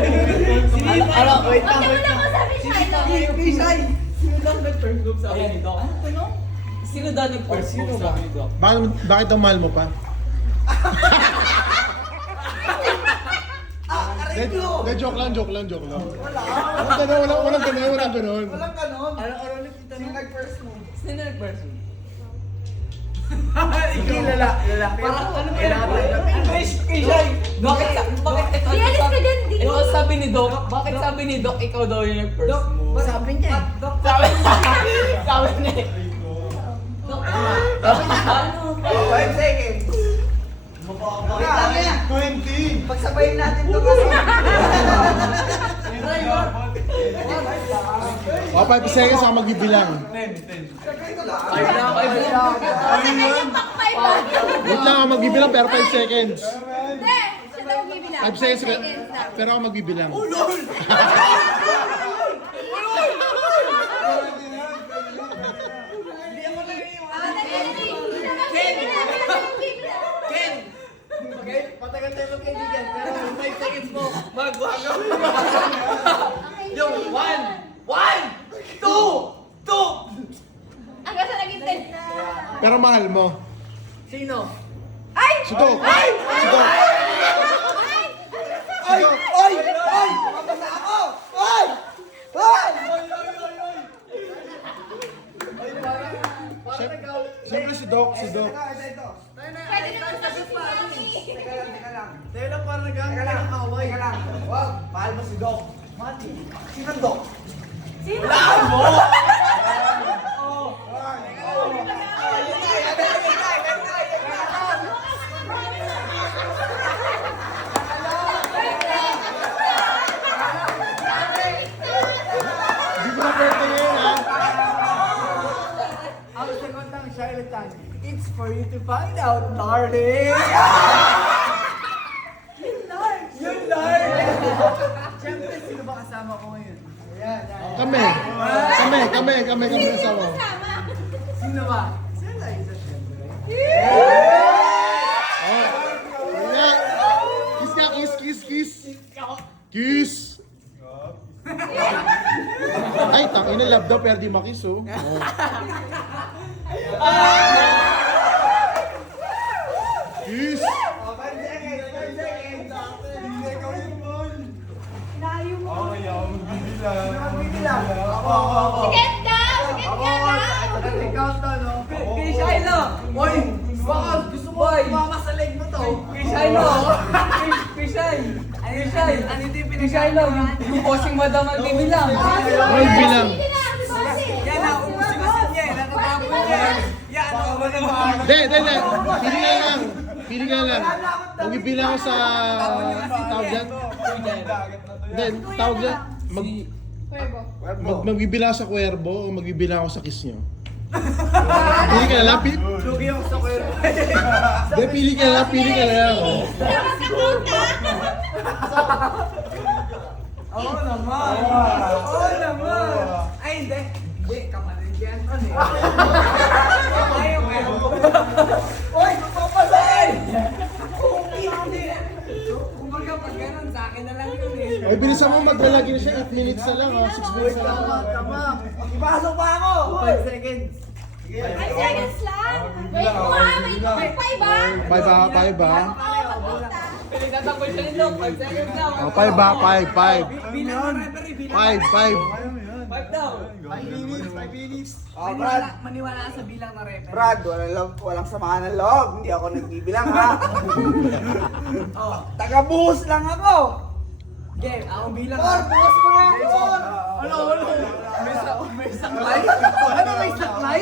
Ano, wait lang, Bakit wait mo lang. lang sabi siya? Kisay! Sino daw nag-first group sa akin ni Doc? Ano? Sino daw nag-first group sa akin ni Doc? Bakit ang mahal mo pa? De, joke lang. Walang ganon. Walang ganon. Ano ulit ito? Sino nag-first mo? Sino nag-first mo? Hindi, lalaki. Parang ano ba yan? Kisay! Bakit ito? Yes, ka dyan, di. Ito sabi ni Doc, bakit sabi ni Doc ikaw daw yung nag-first mo? Sabi niya eh. Sabi niya eh. Doc, ano? 5 seconds. Wait lang yan. 20! Pagsabayin natin ito kasi. O, 5 seconds ako magbibilang. Five lang. Wait lang ako magbibilang pero 5 seconds. Hindi, siya daw bibilang. 5 seconds daw. pero ako magbibilang. Okay, patagal tayo magkaibigan. Pero yung 5 seconds mo, magwaga. Yung 1, 2! Hanggang sa naging 10. Pero mahal mo. Sino? Ay! Si Doc. Si Doc. Oy! Oy! Oy! Mabasa ako! Oy! Oy! Siyempre si Doc. Ito. Pwede naman sabi si Mami. Teka lang. Tayo lang parang nagkakaroon Teka lang. ng away. Teka lang. Wag, mahal mo si Doc. Mati. Sino Doc? Sino? Hindi ko na pwede yun, ha? Ang sagot ng charlatan, it's for you to find out, darling! Yun, Lord! Siyempre, sino ba kasama ko ngayon? Ayan. Kami kasama. Kasama. Sino ba? Si Eliza, siyempre. Oh. Nga. Kiss ka, kiss. Kiss. Ay, tangina, love daw pero di makiss, oh. Kiss. 5 seconds, 5 seconds. Layo mo. Magbibilang. Ako. Sigat daw! Sigat ka daw! Countdown, no? Kay Shiloh! Oy! Baka gusto mo kumama sa leg mo to. Kay Shiloh! Kay Shiloh! Yung posing madam ang bibilang. Ay, bilang. Sige na, si Bossy. Yan na, umusigasin niya eh. Nakatapon niya. Yan, ako ba naman? Hindi. Pili ka lang. Magbibilang ako sa... Tawag yan? Hindi, tawag yan. Magbibilang sa kuwerbo o magbibilang ako sa kiss nyo? Pili ka lang. Lugi ako sa kwero. Hindi, pili ka lang. Dapat ka-count ka. Oo naman. Ay, hindi. Hindi, kapatid yan. Ano eh? Ayaw eh. Oy, magpapasay! Hindi. Kumbaga pag ganun, sa akin na lang yun eh. Ay, bilisan mo, maglalagay na siya. 8 minutes na lang, ha? 6 minutes na lang. Tama. Ipasok pa ako. 5 seconds. 5 seconds lang. Wait mo ha, wait mo. 5 ba? 5 ba? Oo, mag-count. Pinagtatakbo siya ni Doc. 5 seconds lang. 5 ba? 5. Bilang ng referee, bilang. 5 daw. 5 minutes. Oh, Brad, Maniwala ka sa bilang ng referee. Brad, walang samaan ng loob. Hindi ako nagbibilang, ha? Oh. Taga-buhos lang ako. Game, ako bilang. Buhos mo na yung buhos. Ano? May saklay? Ano may saklay?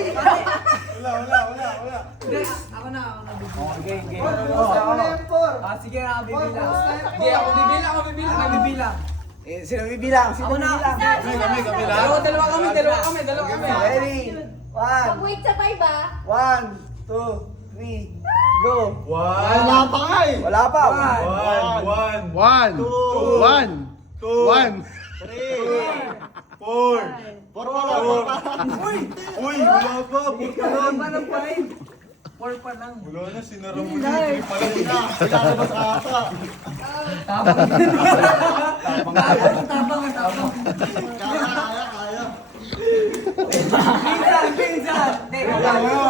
Hindi, ako na bibili. Game. Buhos mo na yung por. Ah, sige na, ako bibilang. Hindi, ako bibilang. Ako bibilang. Sino bibilang? Sino Ako na. bibilang? Dalawa kami. Ready? Mag-wait sa 5 ba? 1, 2, 3, go. Wala pa nga eh. Wala pa. 1, 2, 1, 1. Uy, wala pa. Wala pa ng 5. 4 pa lang. Wala na, sinara mo yung 3 pa lang. Lalabas ata. Tapang. Tapang. Kaya. Pinsan! Teka lang.